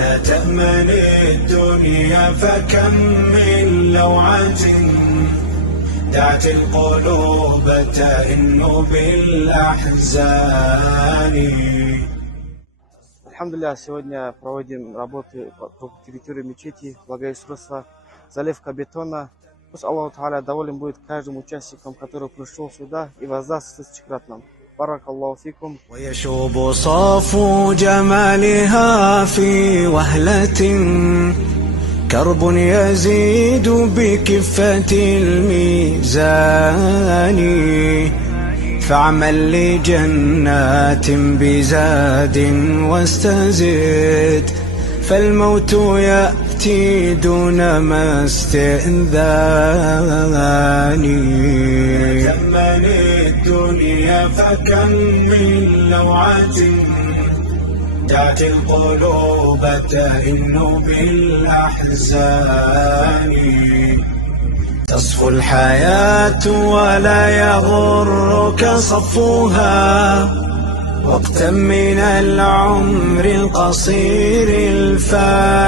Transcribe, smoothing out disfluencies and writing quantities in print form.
لا تأمن الدنيا فكم من لوعة دعت القلوب تئن بالأحزان. Альхамдулилля, сегодня проводим работы по территории мечети, благоустройство, заливка бетона. Пусть Аллах Та'аля доволен будет каждым участником, который пришел сюда, и воздаст тысячекратно. بارك الله فيكم. ويشوب صافو جمالها في وهلة كرب يزيد بكفة الميزان فاعمل لجنات بزاد واستزد فالموت يأتي دون ما استئذان. تمن الدنيا فكم من لوعة دعت القلوب تئن بالأحزان. تصفو الحياة ولا يغرك صفوها وقتا من العمر القصير الفاني.